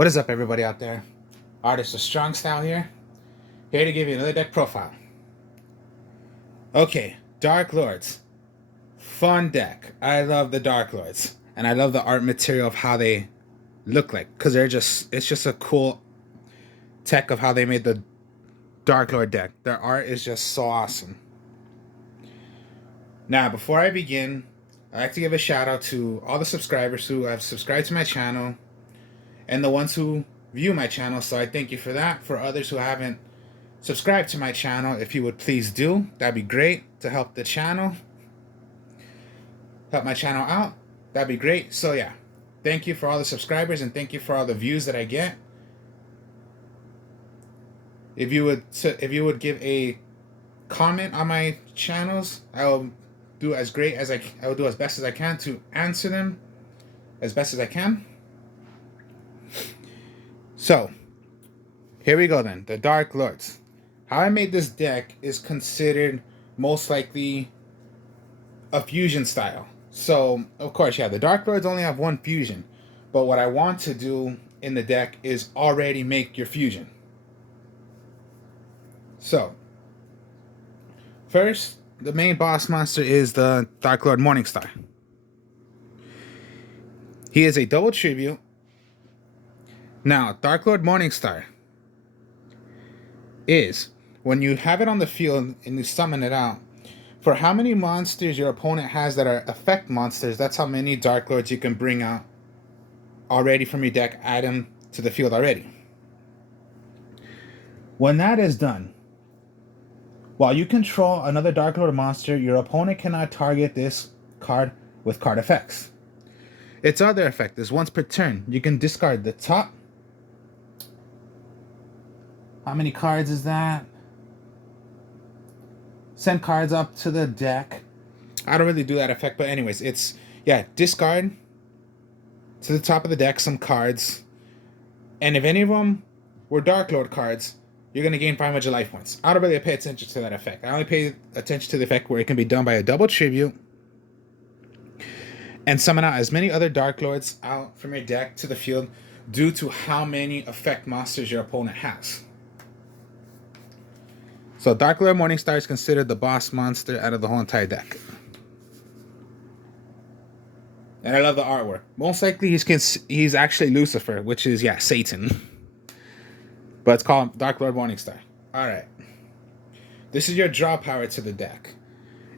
What is up, everybody out there? Artist of Strong Style here to give you another deck profile. Okay, Dark Lords. Fun deck. I love the Dark Lords. And I love the art material of how they look like. Because it's just a cool tech of how they made the Dark Lord deck. Their art is just so awesome. Now, before I begin, I'd like to give a shout out to all the subscribers who have subscribed to my channel and the ones who view my channel. So I thank you for that. For others who haven't subscribed to my channel, if you would please do, that'd be great to help the channel, help my channel out. That'd be great. So yeah, thank you for all the subscribers and thank you for all the views that I get. If you would give a comment on my channels, I will do as great as I will do as best as I can to answer them as best as I can. So here we go then. The Dark Lords. How I made this deck is considered most likely a fusion style. So of course, yeah, the Dark Lords only have one fusion, but what I want to do in the deck is already make your fusion. So first, the main boss monster is the Dark Lord Morningstar. He is a double tribute. Now, Dark Lord Morningstar is when you have it on the field and you summon it out, for how many monsters your opponent has that are effect monsters, that's how many Dark Lords you can bring out already from your deck, add them to the field already. When that is done, while you control another Dark Lord monster, your opponent cannot target this card with card effects. Its other effect is once per turn, you can discard the top. How many cards is that? Send cards up to the deck. I don't really do that effect, but anyways, it's, yeah, discard to the top of the deck some cards. And if any of them were Dark Lord cards, you're going to gain 500 life points. I don't really pay attention to that effect. I only pay attention to the effect where it can be done by a double tribute and summon out as many other Dark Lords out from your deck to the field due to how many effect monsters your opponent has. So Dark Lord Morningstar is considered the boss monster out of the whole entire deck. And I love the artwork. Most likely he's actually Lucifer, which is, yeah, Satan. But it's called Dark Lord Morningstar. Alright. This is your draw power to the deck.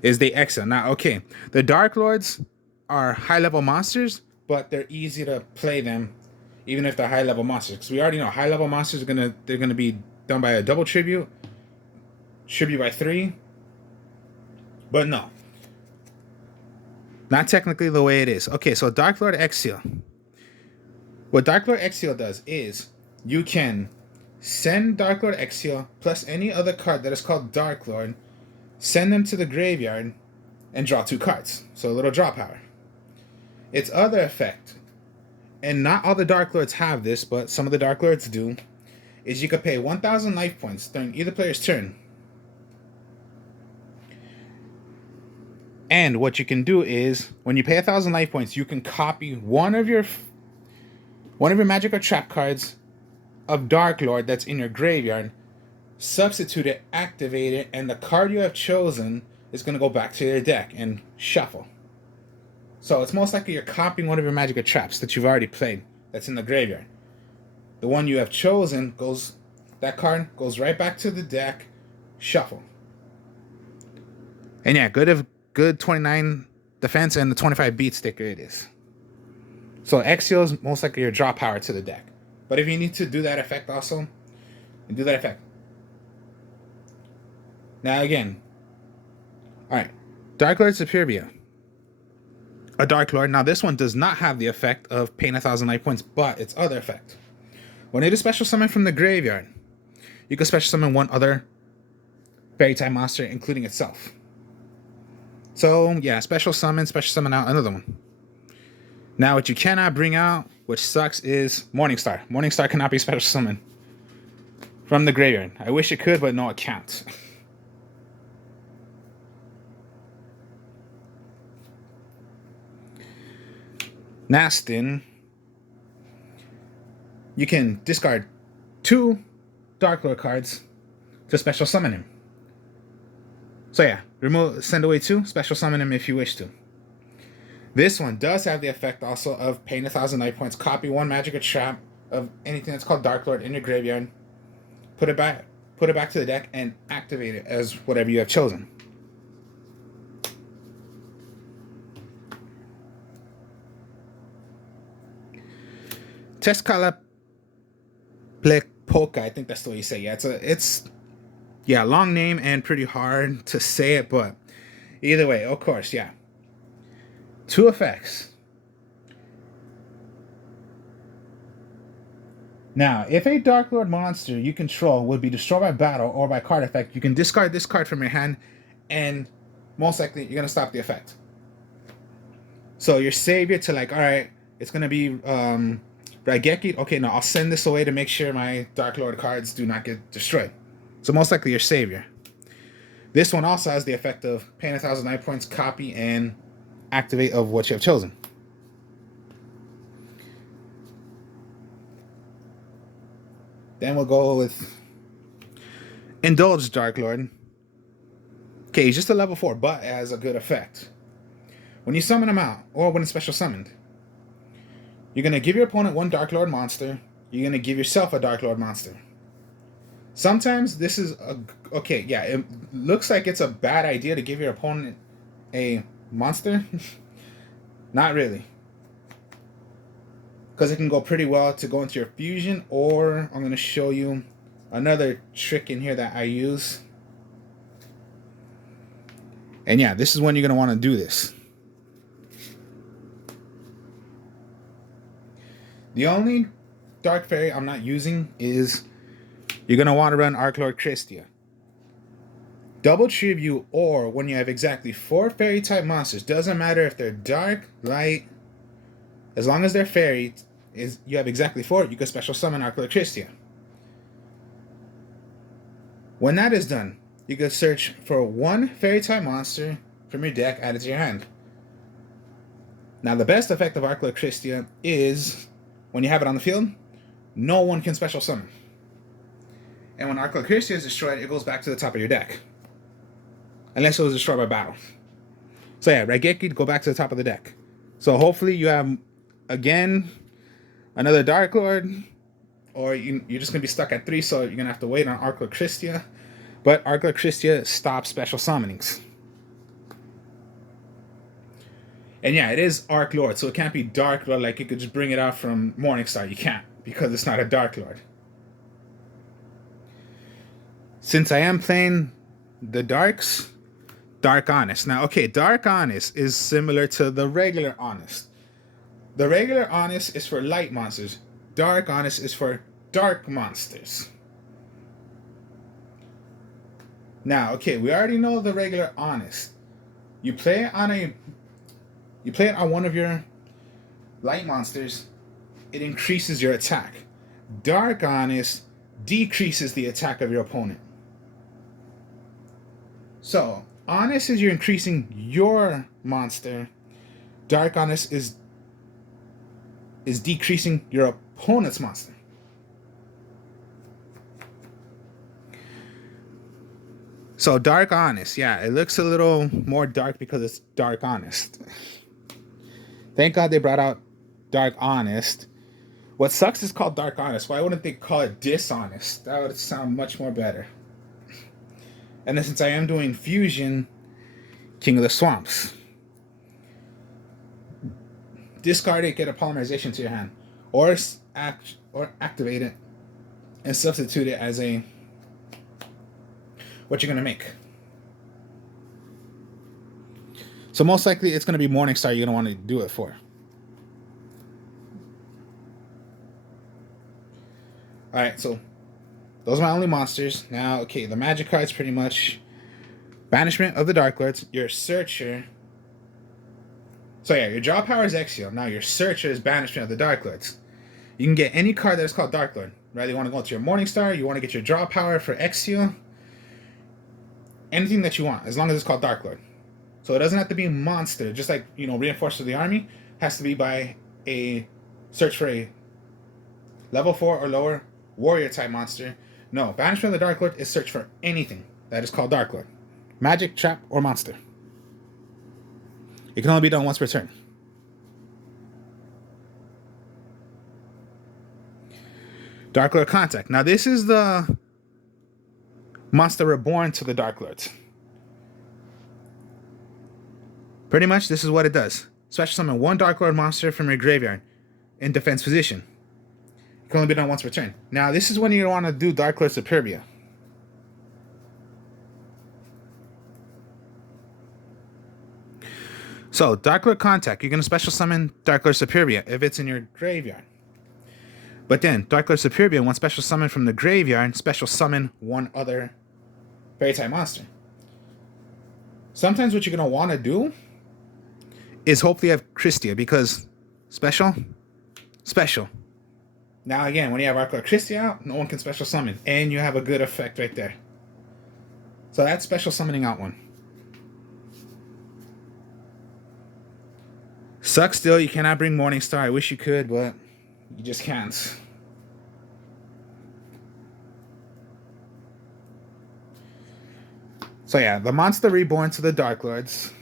Is the Exile. Now, okay, the Dark Lords are high-level monsters, but they're easy to play them even if they're high-level monsters. Because we already know high-level monsters are they're gonna be done by a double tribute by 3. But no. Not technically the way it is. Okay, so Dark Lord Exile. What Dark Lord Exile does is you can send Dark Lord Exile plus any other card that is called Dark Lord, send them to the graveyard, and draw 2 cards. So a little draw power. Its other effect, and not all the Dark Lords have this, but some of the Dark Lords do, is you could pay 1,000 life points during either player's turn. And what you can do is, when you pay 1,000 life points, you can copy one of your magic or trap cards of Dark Lord that's in your graveyard, substitute it, activate it, and the card you have chosen is going to go back to your deck and shuffle. So it's most likely you're copying one of your magic or traps that you've already played that's in the graveyard. The one you have chosen that card goes right back to the deck, shuffle. And yeah, good 29 defense and the 25 beat sticker it is. So Exile is most likely your draw power to the deck. But if you need to do that effect also, you do that effect. Now again, alright, Dark Lord Superbia. A Dark Lord. Now this one does not have the effect of paying 1,000 life points, but its other effect. When it is special summoned from the graveyard, you can special summon one other fairy type monster, including itself. So yeah, special summon out another one. Now what you cannot bring out, which sucks, is Morningstar. Morningstar cannot be special summoned from the graveyard. I wish it could, but no, it can't. Nastin you can discard 2 darklord cards to special summon him. So yeah, send away 2, special summon him if you wish to. This one does have the effect also of paying 1,000 life points, copy 1 magic or trap of anything that's called darklord in your graveyard, put it back to the deck, and activate it as whatever you have chosen. Tezcala Polka, I think that's the way you say it. Yeah, it's long name and pretty hard to say it, but either way, of course, yeah. 2 effects. Now, if a darklord monster you control would be destroyed by battle or by card effect, you can discard this card from your hand, and most likely you're gonna stop the effect. So your savior to like, all right, it's gonna be Raigeki. Okay, no, I'll send this away to make sure my darklord cards do not get destroyed. So most likely your savior. This one also has the effect of paying 1,000 life points, copy, and activate of what you have chosen. Then we'll go with Indulge Darklord. Okay, he's just a level 4, but it has a good effect. When you summon him out, or when it's special summoned, you're going to give your opponent 1 Darklord monster. You're going to give yourself a Darklord monster. Sometimes this is okay, yeah, it looks like it's a bad idea to give your opponent a monster. Not really. Because it can go pretty well to go into your fusion, or I'm going to show you another trick in here that I use. And yeah, this is when you're going to want to do this. The only dark fairy I'm not using is you're going to want to run Archlord Christia. Double tribute, or when you have exactly 4 fairy type monsters, doesn't matter if they're dark, light, as long as they're fairy, you have exactly 4, you can special summon Archlord Christia. When that is done, you can search for 1 fairy type monster from your deck, add it to your hand. Now the best effect of Archlord Christia is when you have it on the field, no one can special summon. And when Archlord Christia is destroyed, it goes back to the top of your deck. Unless it was destroyed by battle. So yeah, Raigeki, go back to the top of the deck. So hopefully you have, again, another Darklord, or you're just going to be stuck at 3, so you're going to have to wait on Archlord Christia. But Archlord Christia stops special summonings. And yeah, it is Archlord, so it can't be Darklord like you could just bring it out from Morningstar. You can't, because it's not a Darklord. Since I am playing the Darks, Dark Honest. Now, okay, Dark Honest is similar to the regular Honest. The regular Honest is for light monsters. Dark Honest is for dark monsters. Now, okay, we already know the regular Honest. You play it on one of your light monsters, it increases your attack. Dark Honest decreases the attack of your opponent. So, Honest is you're increasing your monster. Dark Honest is decreasing your opponent's monster. So Dark Honest, yeah, it looks a little more dark because it's Dark Honest. Thank God they brought out Dark Honest. What sucks is called Dark Honest. Why wouldn't they call it Dishonest? That would sound much more better. And then since I am doing Fusion, King of the Swamps. Discard it, get a polymerization to your hand. Or activate it and substitute it as a what you're going to make. So most likely it's going to be Morningstar you're going to want to do it for. Alright, so those are my only monsters. Now, okay, the magic cards pretty much Banishment of the Darklords, your Searcher. So yeah, your draw power is Exile. Now your Searcher is Banishment of the Darklords. You can get any card that is called Darklord. Right? You want to go to your Morningstar, you want to get your draw power for Exile. Anything that you want, as long as it's called Darklord. So it doesn't have to be a monster, just like, Reinforced of the Army has to be by a search for a level 4 or lower warrior type monster. No, banishment of the darklord is search for anything that is called darklord, magic, trap, or monster. It can only be done once per turn. Darklord Contact. Now this is the monster reborn to the darklords. Pretty much this is what it does. Special summon one darklord monster from your graveyard in defense position. It can only be done once per turn. Now this is when you want to do Darklord Superbia. So, Darklord Contact, you're going to special summon Darklord Superbia if it's in your graveyard. But then, Darklord Superbia, one special summon from the graveyard, special summon one other fairy type monster. Sometimes what you're going to want to do is hopefully have Christia, because special. Now again, when you have Darklord Christia out, no one can special summon, and you have a good effect right there. So that's special summoning out one. Sucks still, you cannot bring Morningstar. I wish you could, but you just can't. So yeah, the monster reborn to the Darklords.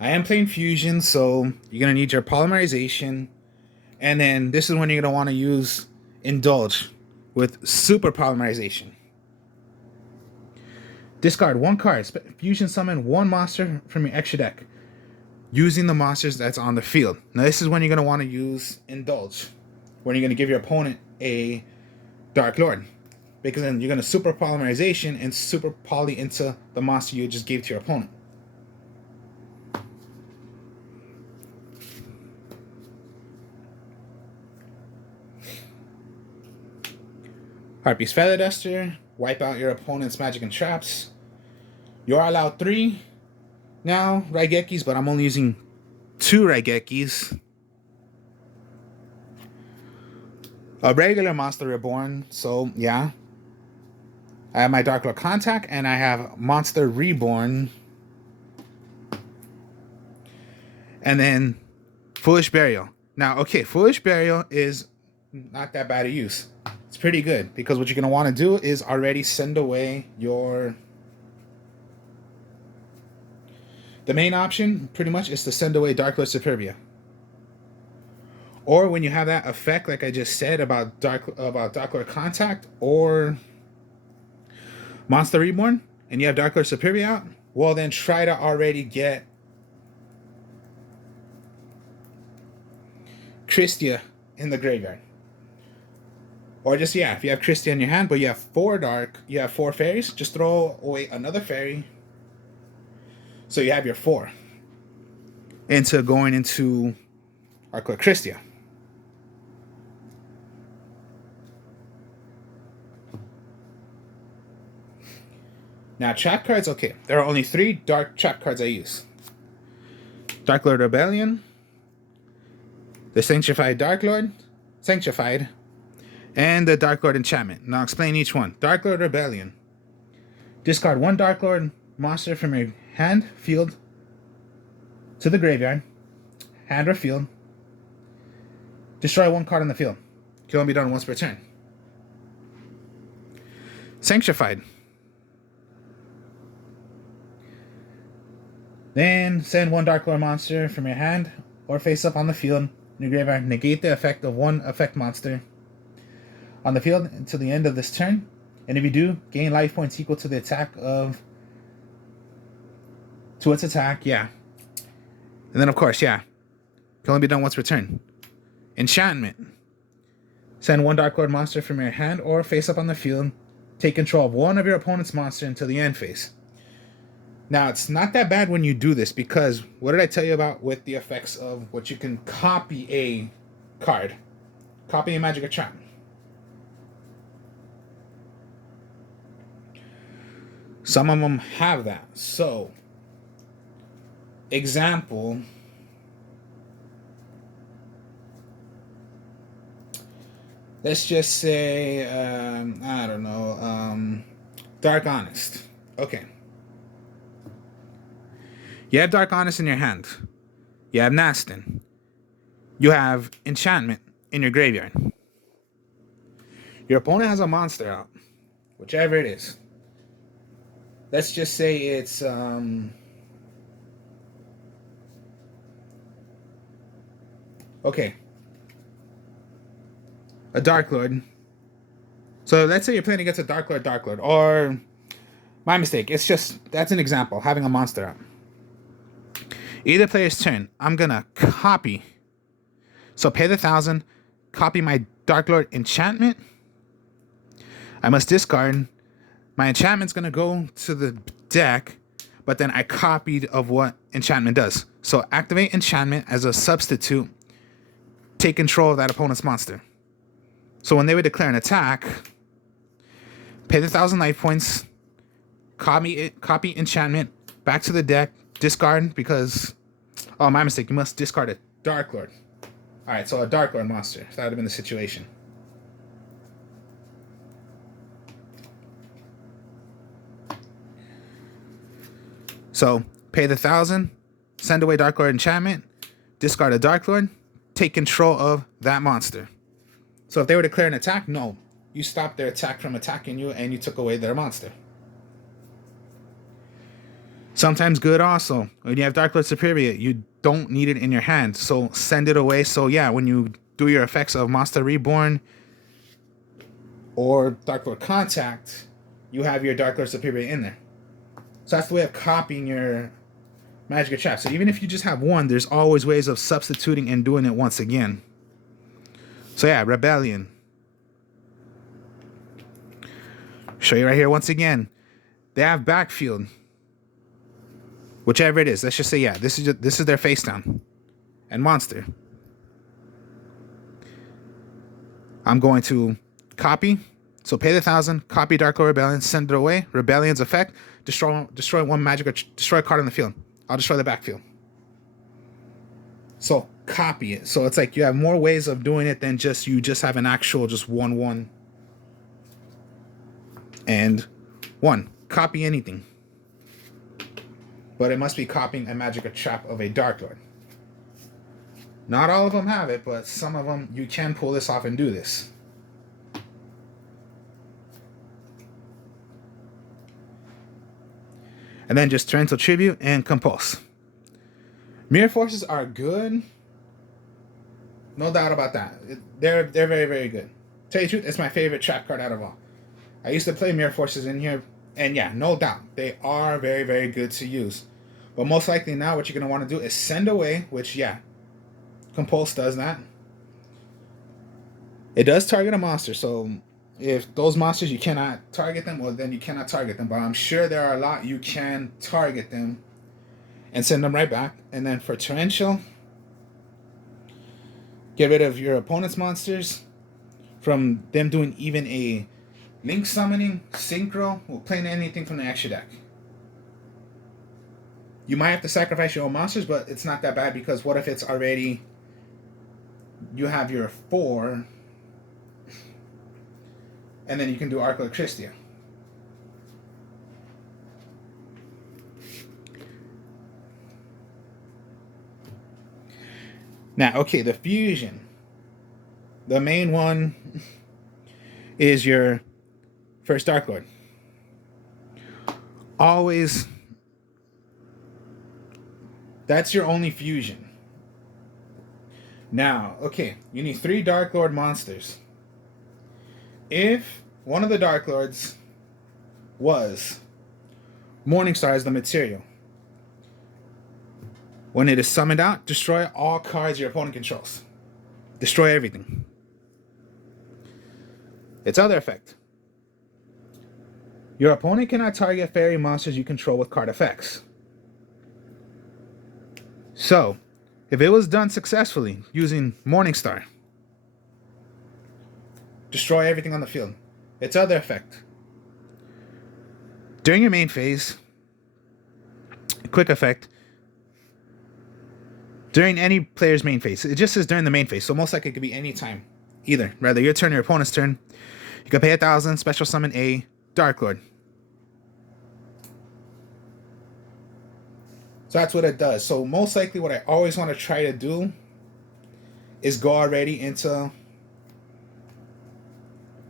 I am playing Fusion, so you're going to need your Polymerization. And then this is when you're going to want to use Indulge with Super Polymerization. Discard one card. Fusion summon one monster from your extra deck using the monsters that's on the field. Now this is when you're going to want to use Indulge, when you're going to give your opponent a Darklord, because then you're going to Super Polymerization and Super Poly into the monster you just gave to your opponent. Harpy's Feather Duster. Wipe out your opponent's magic and traps. You are allowed 3 now Raigekis, but I'm only using 2 Raigekis. A regular monster reborn, so yeah. I have my Darklord Contact, and I have Monster Reborn. And then Foolish Burial. Now, okay, Foolish Burial is not that bad of use. It's pretty good, because what you're going to want to do is already send away your... The main option, pretty much, is to send away Darklord Superbia. Or when you have that effect, like I just said, about Darklord Contact or Monster Reborn, and you have Darklord Superbia out, well then try to already get Christia in the graveyard. Or just, yeah, if you have Christia in your hand, but you have 4 fairies, just throw away another fairy. So you have your 4 into going into Darklord Christia. Now, trap cards, okay. There are only 3 dark trap cards I use. Darklord Rebellion, the Sanctified Darklord, and the Darklord Enchantment. Now, I'll explain each one. Darklord Rebellion. Discard 1 Darklord monster from your hand, field, to the graveyard. Hand or field. Destroy 1 card on the field. Can only be done once per turn. Sanctified. Then send 1 Darklord monster from your hand or face up on the field in your graveyard. Negate the effect of 1 effect monster on the field until the end of this turn. And if you do, gain life points equal to the attack of... to its attack, yeah. And then, of course, yeah. Can only be done once per turn. Enchantment. Send 1 Darklord monster from your hand or face up on the field. Take control of 1 of your opponent's monster until the end phase. Now, it's not that bad when you do this, because what did I tell you about with the effects of what you can copy a card? Copy a magic or trap. Some of them have that. So, example, let's just say, I don't know, Dark Honest. Okay. You have Dark Honest in your hand. You have Nastin. you have enchantment in your graveyard. Your opponent has a monster out, whichever it is. Let's just say it's okay, a darklord. So let's say you're playing against a darklord, or my mistake. It's just that's an example. Having a monster out. Either player's turn. I'm gonna copy. So pay the 1,000, copy my darklord enchantment. I must discard. My enchantment's gonna go to the deck, but then I copied of what enchantment does. So activate enchantment as a substitute. Take control of that opponent's monster. So when they would declare an attack, pay the 1,000 life points, copy enchantment back to the deck, discard because oh my mistake. You must discard a darklord. All right, so a darklord monster. That would have been the situation. So pay the 1,000, send away darklord enchantment, discard a darklord, take control of that monster. So if they were to declare an attack, no, you stopped their attack from attacking you and you took away their monster. Sometimes good also. When you have Darklord Superior, you don't need it in your hand, so send it away. So yeah, when you do your effects of Monster Reborn or Darklord Contact, you have your Darklord Superior in there. So that's the way of copying your Magic Trap. So even if you just have one, there's always ways of substituting and doing it once again. So yeah, Rebellion. Show you right here once again. They have Backfield. Whichever it is. Let's just say, yeah, this is their face down. And monster. I'm going to copy. So pay the 1,000, copy Darklord Rebellion, send it away. Rebellion's effect, destroy one magic or destroy a card on the field. I'll destroy the backfield. So copy it. So it's like you have more ways of doing it than just you just have an actual just 1/1 and 1. Copy anything. But it must be copying a magic or trap of a Darklord. Not all of them have it, but some of them you can pull this off and do this. And then just Torrential Tribute and Compulse. Mirror Forces are good. No doubt about that. They're very, very good. Tell you the truth, it's my favorite trap card out of all. I used to play Mirror Forces in here, and yeah, no doubt, they are very, very good to use. But most likely now what you're going to want to do is send away, which, yeah, Compulse does that. It does target a monster, so if those monsters you cannot target them, well, then you cannot target them. But I'm sure there are a lot you can target them and send them right back. And then for Torrential, get rid of your opponent's monsters from them doing even a Link Summoning, Synchro, or playing anything from the extra deck. You might have to sacrifice your own monsters, but it's not that bad because what if it's already... You have your 4, and then you can do Arc Electricity. Now, okay, the fusion. The main one is your first Darklord. Always, that's your only fusion. Now, okay, you need 3 Darklord monsters. If one of the Darklords was Morningstar as the material, when it is summoned out, destroy all cards your opponent controls. Destroy everything. Its other effect. Your opponent cannot target fairy monsters you control with card effects. So, if it was done successfully using Morningstar, destroy everything on the field. Its other effect. During your main phase, quick effect, during any player's main phase. It just says during the main phase, so most likely it could be any time. Either, rather your turn or your opponent's turn. You can pay 1,000, special summon a Darklord. So that's what it does. So most likely what I always want to try to do is go already into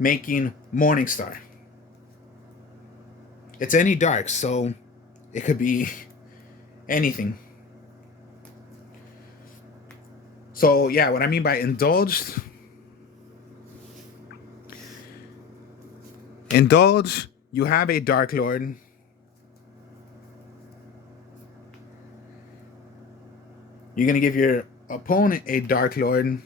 making Morningstar. It's any dark, so it could be anything. So yeah, what I mean by indulge, you have a Dark Lord. You're going to give your opponent a Dark Lord.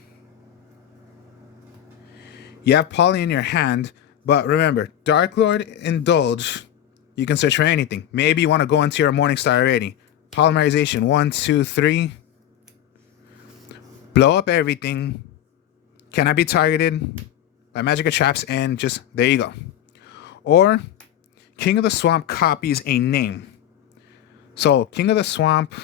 You have Poly in your hand, but remember, Dark Lord, indulge, you can search for anything. Maybe you want to go into your Morningstar already. Polymerization, 1, 2, 3. Blow up everything. Cannot be targeted by magic or traps, and just, there you go. Or, King of the Swamp copies a name. So, King of the Swamp...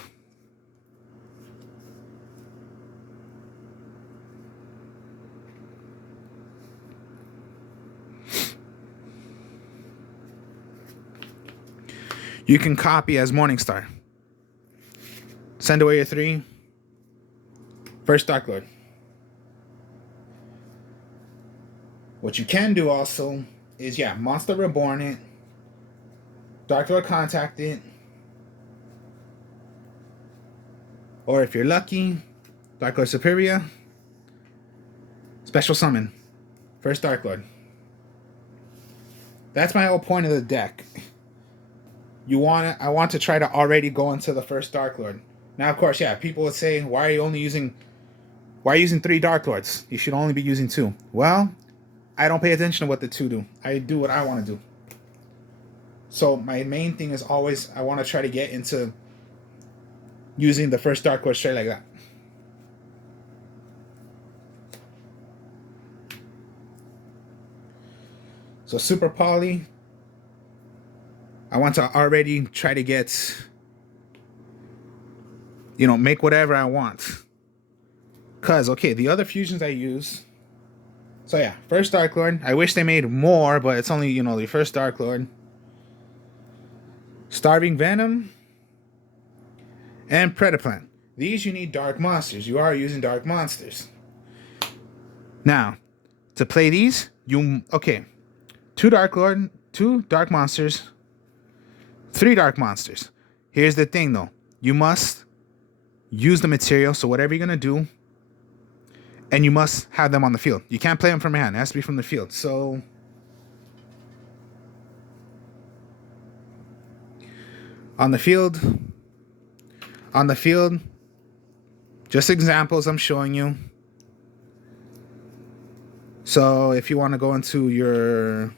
you can copy as Morningstar. Send away your 3. First Dark Lord. What you can do also is, yeah, Monster Reborn it. Dark Lord contact it. Or if you're lucky, Dark Lord Superior. Special summon. First Dark Lord. That's my whole point of the deck. I want to try to already go into the first Dark Lord. Now, of course, yeah, people would say, why are you using 3 Dark Lords? You should only be using 2. Well, I don't pay attention to what the 2 do. I do what I want to do. So my main thing is always, I want to try to get into using the first Dark Lord straight like that. So Super Poly, I want to already try to get, make whatever I want. Because, okay, the other fusions I use. So yeah, first Dark Lord. I wish they made more, but it's only, the first Dark Lord. Starving Venom. And Predaplant. These you need dark monsters. You are using dark monsters. Now, to play these, 2 Dark Lord, 2 dark monsters, 3 dark monsters. Here's the thing though. You must use the material, so whatever you're going to do, and you must have them on the field. You can't play them from your hand. It has to be from the field. So, on the field, just examples I'm showing you. So, if you want to go into your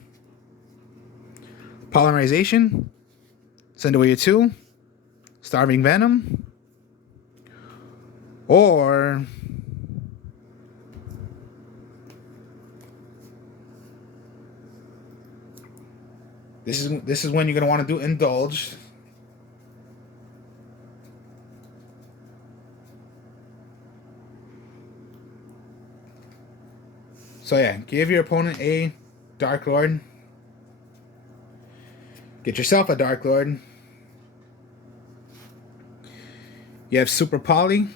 Polymerization, send away your 2, Starving Venom, or this is when you're going to want to do Indulge. So yeah, give your opponent a Dark Lord. Get yourself a Dark Lord. You have Super Poly.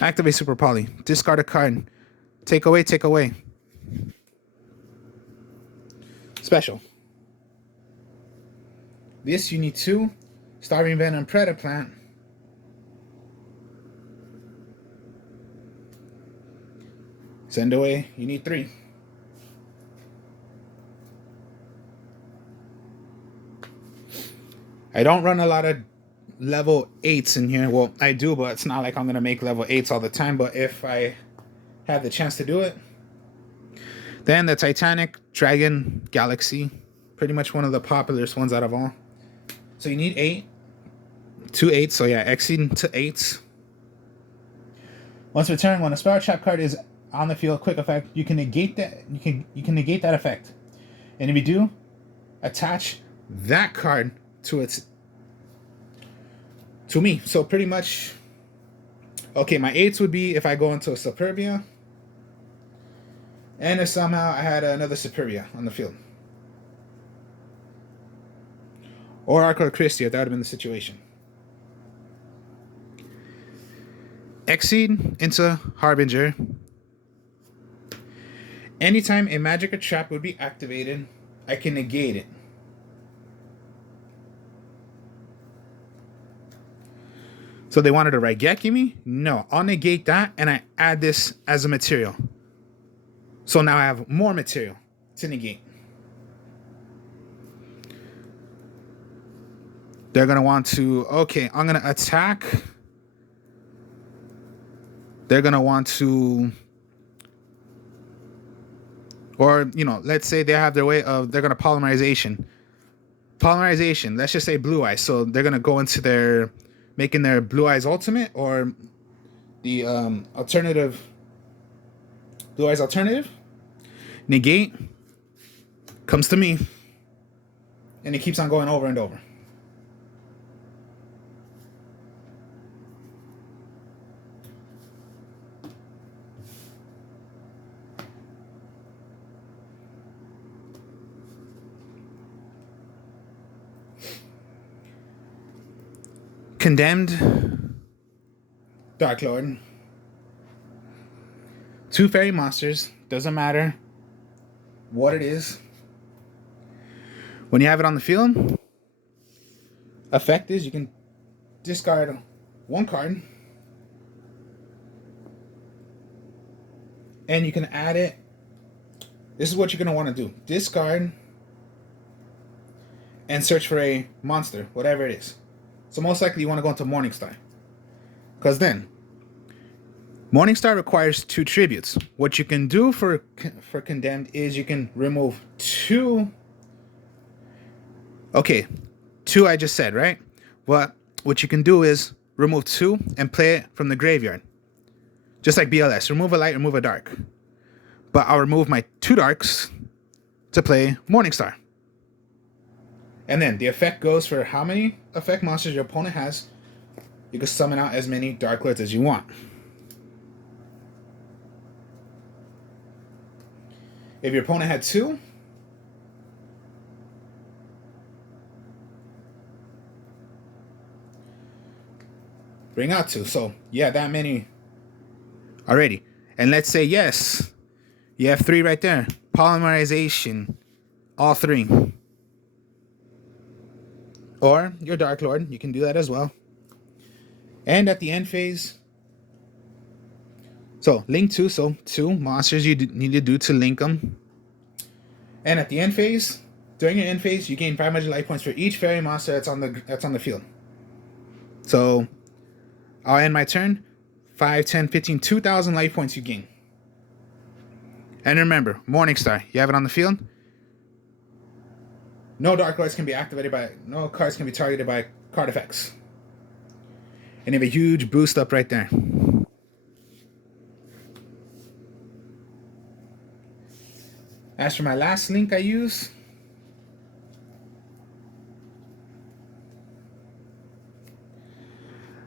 Activate Super Poly. Discard a card. Take away, take away. Special. This you need 2. Starving Venom, Predaplant. Send away, you need 3. I don't run a lot of level 8s in here. Well, I do, but it's not like I'm going to make level 8s all the time. But if I have the chance to do it. Then the Titanic Dragon Galaxy. Pretty much one of the popularest ones out of all. So you need 8. 2 8s, so yeah, exceeding to 8s. Once per turn, when a spell trap card is on the field, quick effect, you can negate that. You can negate that effect, and if you do, attach that card to me. So pretty much, okay, my 8s would be if I go into a Superbia, and if somehow I had another Superbia on the field. Or Arco Christie, if that would have been the situation. Exceed into Harbinger. Anytime a magic or trap would be activated, I can negate it. So they wanted to Raigeki me? No, I'll negate that and I add this as a material. So now I have more material to negate. They're going to want to, okay, I'm going to attack. They're going to want to, or, you know, let's say they have their way of, they're going to polymerization. Polymerization, let's just say blue eyes. So they're going to go into their, making their blue eyes ultimate or the alternative, blue eyes alternative. Negate comes to me. And it keeps on going over and over. Condemned darklord. 2 fairy monsters. Doesn't matter what it is. When you have it on the field, effect is you can discard 1 card. And you can add it. This is what you're going to want to do. Discard and search for a monster, whatever it is. So most likely you want to go into Morningstar. Because then, Morningstar requires 2 tributes. What you can do for Condemned is you can remove 2. Okay, 2 I just said, right? But what you can do is remove 2 and play it from the graveyard. Just like BLS. Remove a light, remove a dark. But I'll remove my 2 darks to play Morningstar. And then the effect goes for how many effect monsters your opponent has. You can summon out as many Dark Lords as you want. If your opponent had 2, bring out 2. So yeah, that many already. And let's say yes, you have 3 right there. Polymerization, all 3. Or your Dark Lord, you can do that as well. And at the end phase, so link 2, so 2 monsters you need to do to link them. And at the end phase, during your end phase, you gain 500 life points for each fairy monster that's on the field. So I'll end my turn. 5, 10, 15, 2,000 life points you gain. And remember, Morningstar, you have it on the field. No Dark Lords can be activated by, no cards can be targeted by card effects. And you have a huge boost up right there. As for my last link I use,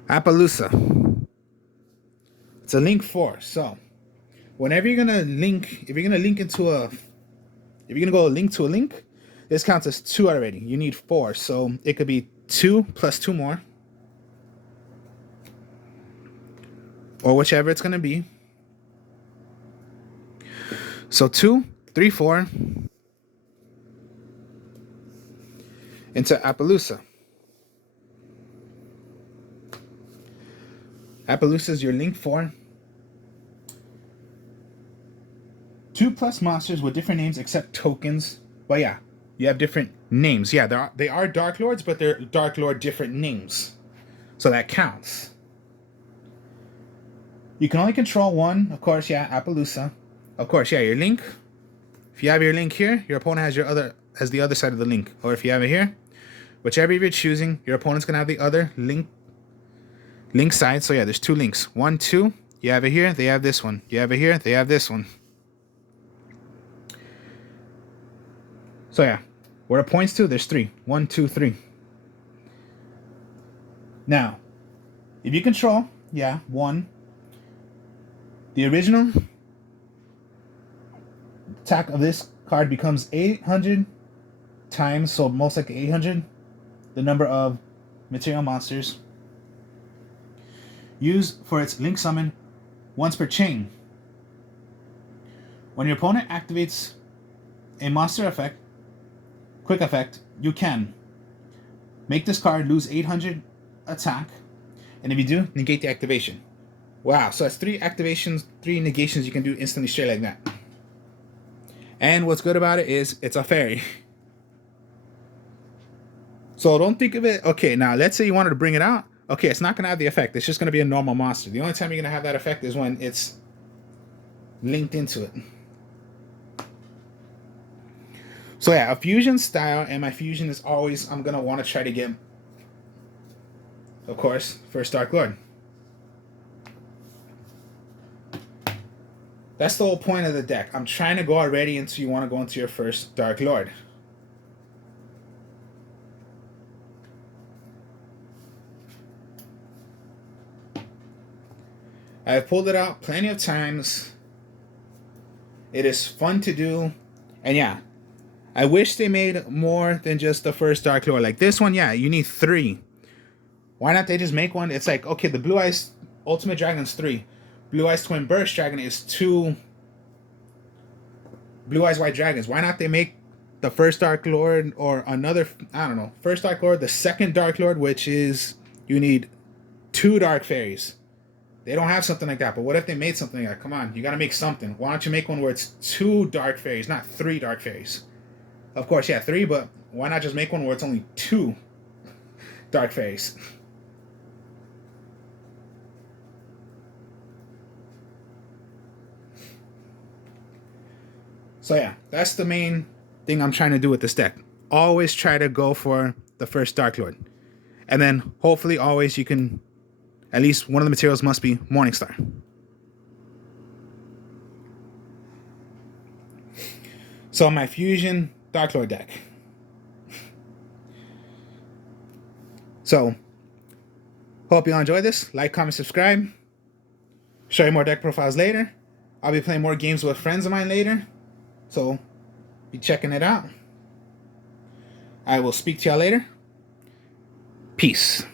Appaloosa. It's a link 4. So whenever you're gonna link, if you're gonna link into a, if you're gonna go link to a link, this counts as 2 already. You need 4, so it could be 2 plus 2 more, or whichever it's gonna be. So 2, 3, 4 into Appaloosa. Appaloosa is your link 4. 2 plus monsters with different names except tokens. Well, yeah, you have different names. Yeah, they are Dark Lords, but they're Dark Lord different names. So that counts. You can only control 1, of course, yeah, Appaloosa. Of course, yeah, your link. If you have your link here, your opponent has the other side of the link. Or if you have it here, whichever you're choosing, your opponent's gonna have the other link side. So yeah, there's 2 links. 1, 2. You have it here, they have this one. You have it here, they have this one. So yeah, where it points to, there's 3. 1, 2, 3. Now, if you control, yeah, 1. The original attack of this card becomes 800 times, so most likely 800. the number of material monsters used for its link summon once per chain. When your opponent activates a monster effect, quick effect, you can make this card lose 800 attack, and if you do, negate the activation. Wow, so that's 3 activations, 3 negations you can do instantly straight like that. And what's good about it is it's a fairy. So don't think of it, okay, now let's say you wanted to bring it out. Okay, it's not going to have the effect. It's just going to be a normal monster. The only time you're going to have that effect is when it's linked into it. So yeah, a fusion style, and my fusion is always, I'm going to want to try to get, of course, first darklord. That's the whole point of the deck. I'm trying to go already until you want to go into your first darklord. I've pulled it out plenty of times. It is fun to do. And yeah, I wish they made more than just the first darklord. Like this one, yeah, you need 3. Why not they just make one? It's like, okay, the Blue Eyes Ultimate Dragon's 3. Blue Eyes Twin Burst Dragon is 2 Blue Eyes White Dragons. Why not they make the first darklord or another, I don't know, first darklord, the second darklord, which is you need 2 dark fairies. They don't have something like that, but what if they made something like that? Come on, you gotta make something. Why don't you make one where it's 2 dark fairies, not 3 dark fairies? Of course, yeah, 3, but why not just make one where it's only 2 dark fairies? So yeah, that's the main thing I'm trying to do with this deck. Always try to go for the first darklord. And then hopefully always you can, at least one of the materials must be Morningstar. So my fusion darklord deck. So hope you all enjoyed this. Like, comment, subscribe. Show you more deck profiles later. I'll be playing more games with friends of mine later. So be checking it out. I will speak to y'all later. Peace.